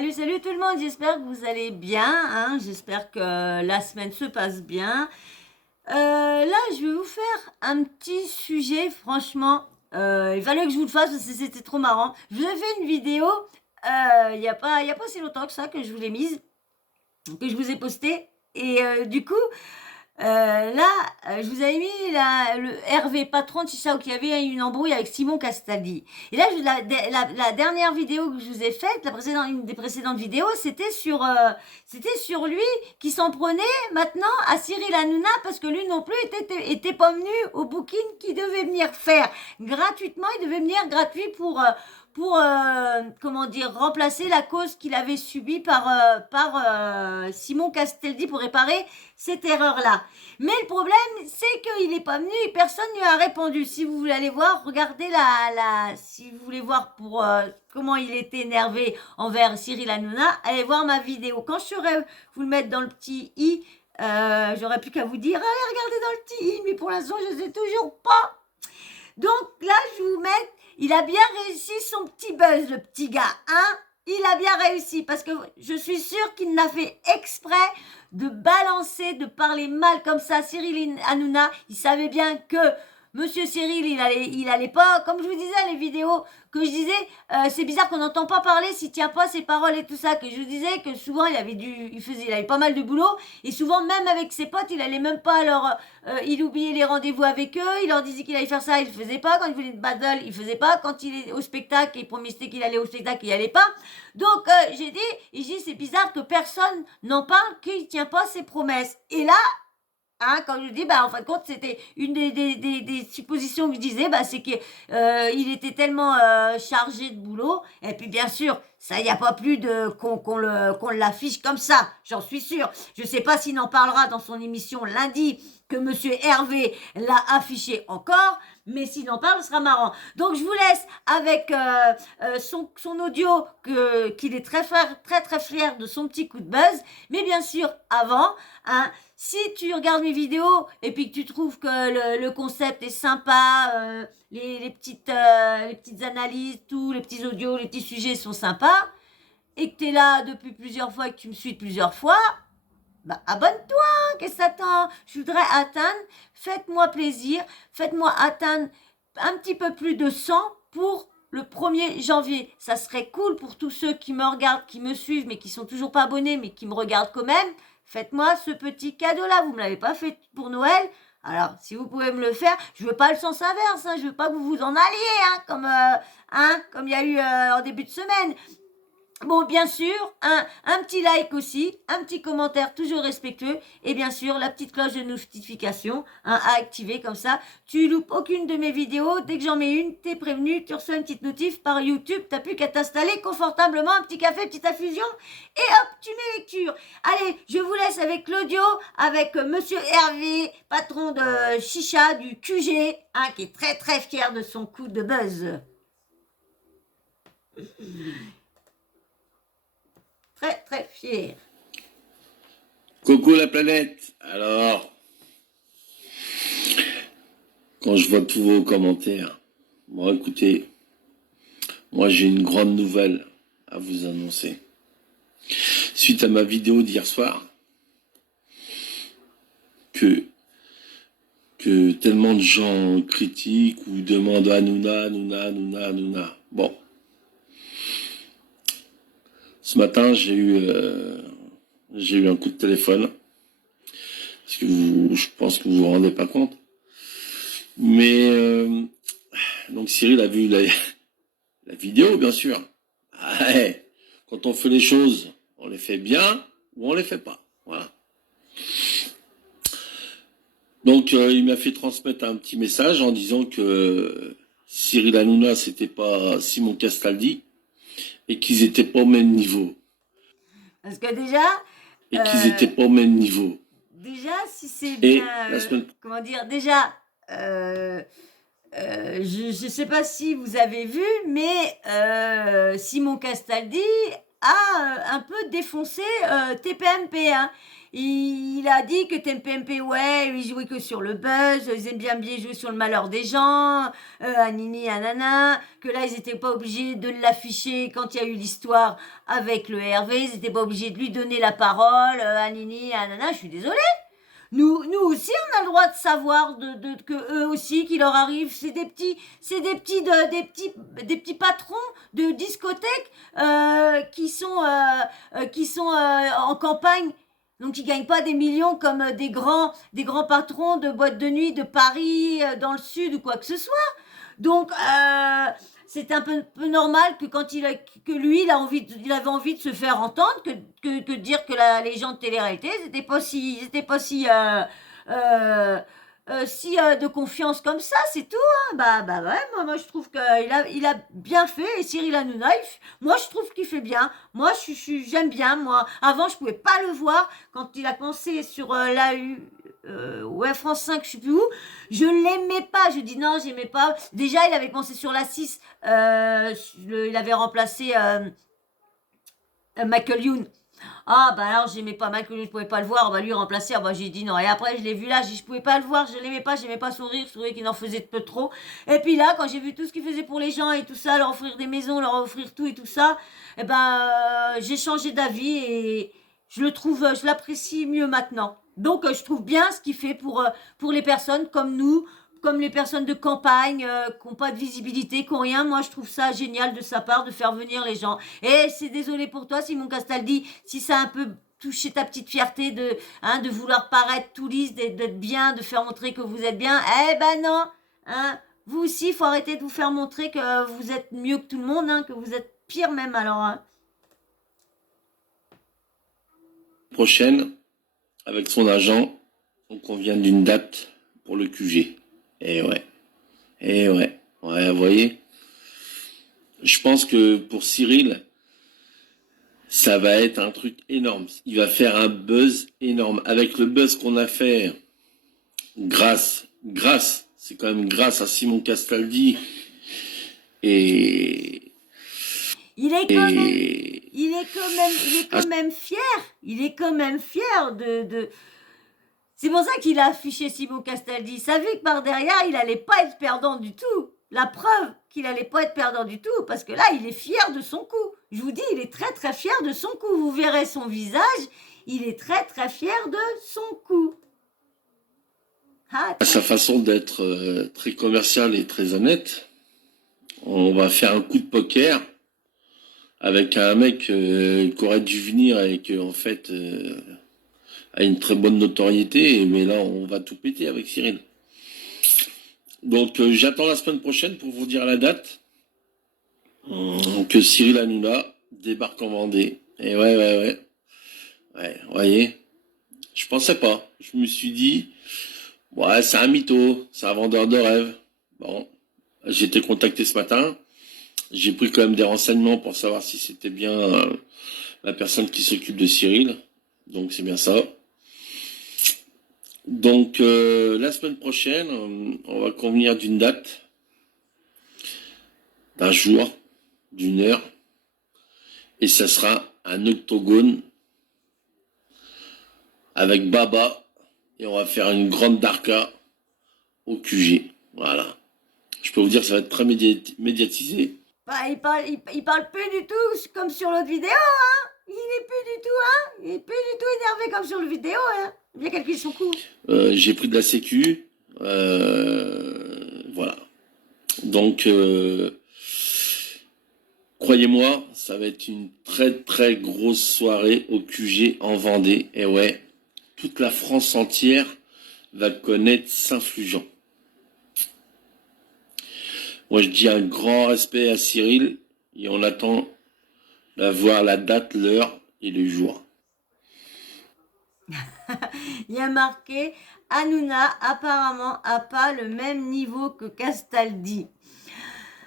Salut, salut tout le monde, j'espère que vous allez bien, hein, j'espère que la semaine se passe bien. Là, je vais vous faire un petit sujet, franchement, il fallait que je vous le fasse parce que c'était trop marrant. Je vous ai fait une vidéo, il y a pas si longtemps que ça, que je vous l'ai mise, que je vous ai postée, et du coup, là, je vous avais mis le Hervé, patron de Chicha, qui avait une embrouille avec Simon Castaldi. Et là, la dernière vidéo que je vous ai faite, une des précédentes vidéos, c'était sur lui qui s'en prenait maintenant à Cyril Hanouna parce que lui non plus était pas venu au booking qu'il devait venir faire gratuitement. Il devait venir gratuit pour comment dire, remplacer la cause qu'il avait subie par Simon Castaldi pour réparer cette erreur-là. Mais le problème, c'est qu'il n'est pas venu et personne ne lui a répondu. Si vous voulez aller voir, regardez si vous voulez voir comment il était énervé envers Cyril Hanouna, allez voir ma vidéo. Quand je saurai vous le mettre dans le petit i, j'aurais plus qu'à vous dire, allez regarder dans le petit i, mais pour l'instant, je ne sais toujours pas. Donc là, je vous mets, il a bien réussi son petit buzz, le petit gars, hein? Il a bien réussi parce que je suis sûre qu'il n'a fait exprès de balancer, de parler mal comme ça. Cyril Hanouna, il savait bien que Monsieur Cyril, il allait pas, comme je vous disais, les vidéos que je disais, c'est bizarre qu'on n'entend pas parler s'il tient pas ses paroles et tout ça, que je vous disais que souvent il avait pas mal de boulot, et souvent même avec ses potes, il allait même pas il oubliait les rendez-vous avec eux, il leur disait qu'il allait faire ça, il le faisait pas, quand il voulait une battle, il faisait pas, quand il est au spectacle, il promettait qu'il allait au spectacle, il allait pas. Donc j'ai dit, c'est bizarre que personne n'en parle, qu'il tient pas ses promesses. Et là, hein, quand je dis, en fin de compte, c'était une des suppositions que je disais, c'est qu'il était tellement chargé de boulot. Et puis, bien sûr, ça, il n'y a pas plus qu'on l'affiche comme ça, j'en suis sûre. Je ne sais pas s'il en parlera dans son émission lundi, que Monsieur Hervé l'a affiché encore, mais s'il en parle, ce sera marrant. Donc, je vous laisse avec son audio qu'il est très fier de son petit coup de buzz. Mais bien sûr, avant, hein, si tu regardes mes vidéos et puis que tu trouves que le concept est sympa, les petites analyses, les petits audios, les petits sujets sont sympas, et que tu es là depuis plusieurs fois et que tu me suis plusieurs fois, abonne-toi, qu'est-ce que t'attends? Je voudrais atteindre, faites-moi plaisir, faites-moi atteindre un petit peu plus de 100 pour le 1er janvier. Ça serait cool pour tous ceux qui me regardent, qui me suivent, mais qui sont toujours pas abonnés, mais qui me regardent quand même. Faites-moi ce petit cadeau-là. Vous me l'avez pas fait pour Noël. Alors, si vous pouvez me le faire, je veux pas le sens inverse, hein, je veux pas que vous vous en alliez, comme il y a eu en début de semaine. Bon, bien sûr, un petit like aussi, un petit commentaire toujours respectueux, et bien sûr, la petite cloche de notification à activer, comme ça, tu loupes aucune de mes vidéos. Dès que j'en mets une, t'es prévenu, tu reçois une petite notif par YouTube, t'as plus qu'à t'installer confortablement, un petit café, petite infusion, et hop, tu mets lecture. Allez, je vous laisse avec l'audio, avec Monsieur Hervé, patron de Chicha, du QG, qui est très très fier de son coup de buzz. Très très fier. Coucou la planète. Alors, quand je vois tous vos commentaires, bon écoutez, moi j'ai une grande nouvelle à vous annoncer. Suite à ma vidéo d'hier soir, que tellement de gens critiquent ou demandent Hanouna. Bon. Ce matin, j'ai eu un coup de téléphone, parce que je pense que vous vous rendez pas compte. Mais donc Cyril a vu la vidéo, bien sûr. Quand on fait les choses, on les fait bien ou on les fait pas. Voilà. Donc il m'a fait transmettre un petit message en disant que Cyril Hanouna, c'était pas Simon Castaldi, et qu'ils étaient pas au même niveau. Parce que déjà... Et qu'ils étaient pas au même niveau. Déjà, si c'est bien... comment dire? Déjà, je sais pas si vous avez vu, mais Simon Castaldi a un peu défoncé TPMP, hein. Il a dit que TPMP, ouais, ils jouaient que sur le buzz, ils aiment bien jouer sur le malheur des gens, Anini, Anana, que là, ils n'étaient pas obligés de l'afficher quand il y a eu l'histoire avec le Hervé, ils n'étaient pas obligés de lui donner la parole, Anini, Anana, je suis désolée. Nous aussi, on a le droit de savoir que eux aussi, qu'il leur arrive. Des petits patrons de discothèques qui sont en campagne. Donc, ils gagnent pas des millions comme des grands patrons de boîtes de nuit de Paris, dans le sud ou quoi que ce soit. Donc, c'est un peu normal que que lui, il avait envie de se faire entendre, que dire que les gens de télé-réalité, c'était pas euh, de confiance comme ça, c'est tout. Hein. Bah ouais, moi je trouve il a bien fait. Et Cyril Hanouna, moi je trouve qu'il fait bien. Moi j'aime bien. Moi, avant je pouvais pas le voir quand il a commencé sur ouais, France 5, je sais plus où. Je l'aimais pas. Je dis non, j'aimais pas. Déjà, il avait commencé sur la 6. Il avait remplacé Michael Youn. Ah, bah alors, j'aimais pas Michael Youn, je pouvais pas le voir. Bah lui, remplacer, ah, bah j'ai dit non. Et après, je l'ai vu là, je pouvais pas le voir, je l'aimais pas, j'aimais pas son rire, je trouvais qu'il en faisait de peu trop. Et puis là, quand j'ai vu tout ce qu'il faisait pour les gens et tout ça, leur offrir des maisons, leur offrir tout et tout ça, eh ben, j'ai changé d'avis et je l'apprécie mieux maintenant. Donc, je trouve bien ce qu'il fait pour les personnes comme nous, comme les personnes de campagne, qui n'ont pas de visibilité, qui n'ont rien. Moi, je trouve ça génial de sa part de faire venir les gens. Et c'est désolé pour toi, Simon Castaldi, si ça a un peu touché ta petite fierté de vouloir paraître tout lisse, d'être bien, de faire montrer que vous êtes bien. Eh ben non, hein. Vous aussi, il faut arrêter de vous faire montrer que vous êtes mieux que tout le monde, hein, que vous êtes pire même alors. Hein. Prochaine, avec son agent, on convient d'une date pour le QG. Et ouais. Ouais, vous voyez. Je pense que pour Cyril, ça va être un truc énorme. Il va faire un buzz énorme. Avec le buzz qu'on a fait grâce, c'est quand même grâce à Simon Castaldi et Il est quand même, il est quand même fier. Il est quand même fier C'est pour ça qu'il a affiché Simon Castaldi. Il savait que par derrière, il allait pas être perdant du tout. La preuve qu'il allait pas être perdant du tout, parce que là, il est fier de son coup. Je vous dis, il est très très fier de son coup. Vous verrez son visage, il est très très fier de son coup. Ah, sa façon d'être très commerciale et très honnête. On va faire un coup de poker avec un mec qui aurait dû venir et qui en fait a une très bonne notoriété, mais là on va tout péter avec Cyril. Donc j'attends la semaine prochaine pour vous dire la date que Cyril Hanouna débarque en Vendée. Et ouais, voyez, je pensais pas. Je me suis dit, ouais, c'est un mytho, c'est un vendeur de rêve. Bon, j'ai été contacté ce matin. J'ai pris quand même des renseignements pour savoir si c'était bien la personne qui s'occupe de Cyril. Donc c'est bien ça. Donc la semaine prochaine, on va convenir d'une date, d'un jour, d'une heure. Et ça sera un octogone avec Baba. Et on va faire une grande darka au QG. Voilà. Je peux vous dire que ça va être très médiatisé. Bah, il parle plus du tout comme sur l'autre vidéo, hein. Il est plus du tout, hein. Il est plus du tout énervé comme sur le vidéo, hein. Il a calculé son coup. J'ai pris de la sécu. Voilà. Donc, croyez-moi, ça va être une très très grosse soirée au QG en Vendée. Et ouais, toute la France entière va connaître Saint-Flugeant. Moi, je dis un grand respect à Cyril et on attend d'avoir la date, l'heure et le jour. Il y a marqué Hanouna apparemment a pas le même niveau que Castaldi.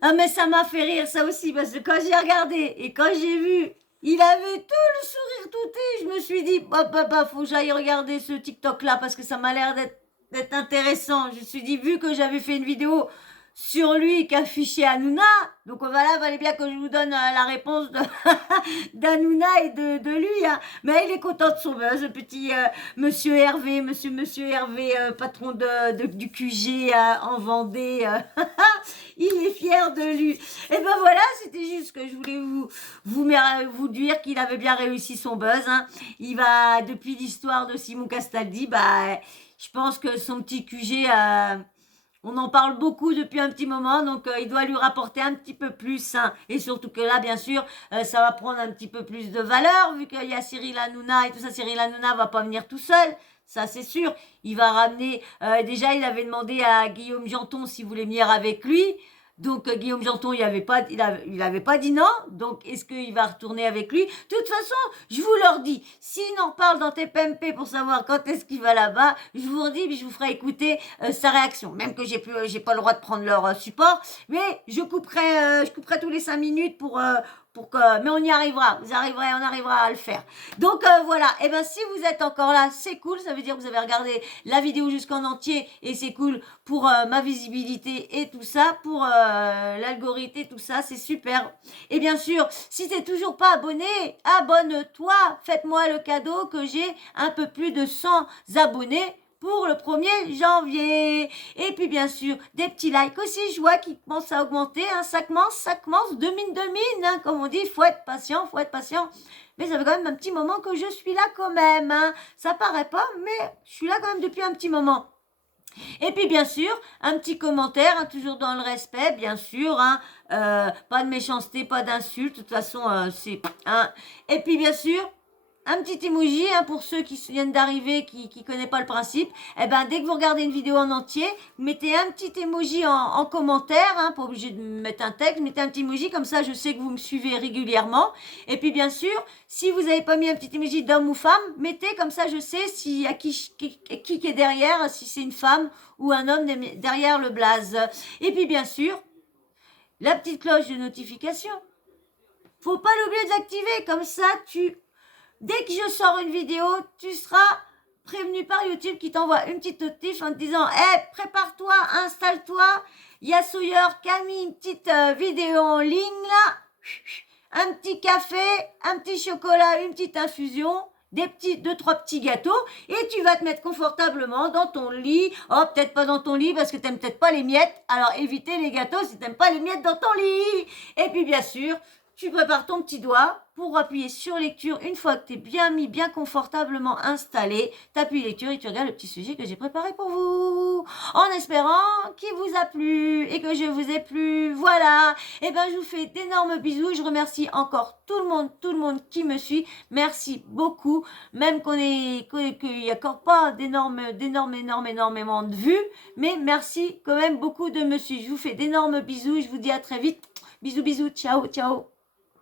Ah mais ça m'a fait rire ça aussi parce que quand j'ai regardé et quand j'ai vu, il avait tout le sourire tout je me suis dit faut que j'aille regarder ce TikTok là parce que ça m'a l'air d'être intéressant. Je me suis dit vu que j'avais fait une vidéo sur lui qu'affichait Hanouna. Donc voilà, il fallait bien que je vous donne la réponse d'Hanouna et de lui. Hein. Mais il est content de son buzz, le petit monsieur Hervé, monsieur Hervé, patron du QG en Vendée. Il est fier de lui. Et ben voilà, c'était juste que je voulais vous dire qu'il avait bien réussi son buzz. Hein. Il va, depuis l'histoire de Simon Castaldi, bah, je pense que son petit QG... on en parle beaucoup depuis un petit moment, donc il doit lui rapporter un petit peu plus. Hein. Et surtout que là, bien sûr, ça va prendre un petit peu plus de valeur, vu qu'il y a Cyril Hanouna et tout ça. Cyril Hanouna va pas venir tout seul, ça c'est sûr. Il va ramener... déjà, il avait demandé à Guillaume Janton s'il voulait venir avec lui. Donc Guillaume Janton, il avait pas dit non. Donc est-ce qu'il va retourner avec lui? De toute façon, je vous leur dis, s'il en parle dans TPMP pour savoir quand est-ce qu'il va là-bas, je vous redis, puis je vous ferai écouter sa réaction. Même que j'ai pas le droit de prendre leur support, mais je couperai tous les 5 minutes pour que, mais on y arrivera, on arrivera à le faire. Donc voilà, et ben si vous êtes encore là, c'est cool, ça veut dire que vous avez regardé la vidéo jusqu'en entier et c'est cool pour ma visibilité et tout ça, pour l'algorithme et tout ça, c'est super. Et bien sûr, si t'es toujours pas abonné, abonne-toi, faites-moi le cadeau que j'ai un peu plus de 100 abonnés pour le 1er janvier. Et puis bien sûr, des petits likes aussi, je vois qu'ils commencent à augmenter, hein, ça commence de mine, hein, comme on dit, faut être patient. Mais ça fait quand même un petit moment que je suis là quand même, hein. Ça paraît pas, mais je suis là quand même depuis un petit moment. Et puis bien sûr, un petit commentaire, hein, toujours dans le respect, bien sûr, hein, pas de méchanceté, pas d'insulte, de toute façon, c'est... Hein. Et puis bien sûr, un petit emoji, hein, pour ceux qui viennent d'arriver, qui connaissent pas le principe. Eh ben, dès que vous regardez une vidéo en entier, mettez un petit emoji en commentaire, hein, pas obligé de mettre un texte, mettez un petit emoji, comme ça je sais que vous me suivez régulièrement. Et puis bien sûr, si vous n'avez pas mis un petit emoji d'homme ou femme, mettez, comme ça je sais qui est derrière, si c'est une femme ou un homme derrière le blaze. Et puis bien sûr, la petite cloche de notification. Faut pas l'oublier de l'activer, comme ça dès que je sors une vidéo, tu seras prévenu par YouTube qui t'envoie une petite notif en te disant hey, prépare-toi, installe-toi. Il y a Sawyer qui a mis une petite vidéo en ligne là. Un petit café, un petit chocolat, une petite infusion. Deux, trois petits gâteaux et tu vas te mettre confortablement dans ton lit. Oh, peut-être pas dans ton lit parce que t'aimes peut-être pas les miettes. Alors évitez les gâteaux si t'aimes pas les miettes dans ton lit. Et puis bien sûr, tu prépares ton petit doigt pour appuyer sur lecture. Une fois que tu es bien mis, bien confortablement installé, tu appuies lecture et tu regardes le petit sujet que j'ai préparé pour vous. En espérant qu'il vous a plu et que je vous ai plu. Voilà. Et ben je vous fais d'énormes bisous. Je remercie encore tout le monde qui me suit. Merci beaucoup. Même qu'il n'y a encore pas énormément de vues. Mais merci quand même beaucoup de me suivre. Je vous fais d'énormes bisous. Je vous dis à très vite. Bisous, ciao.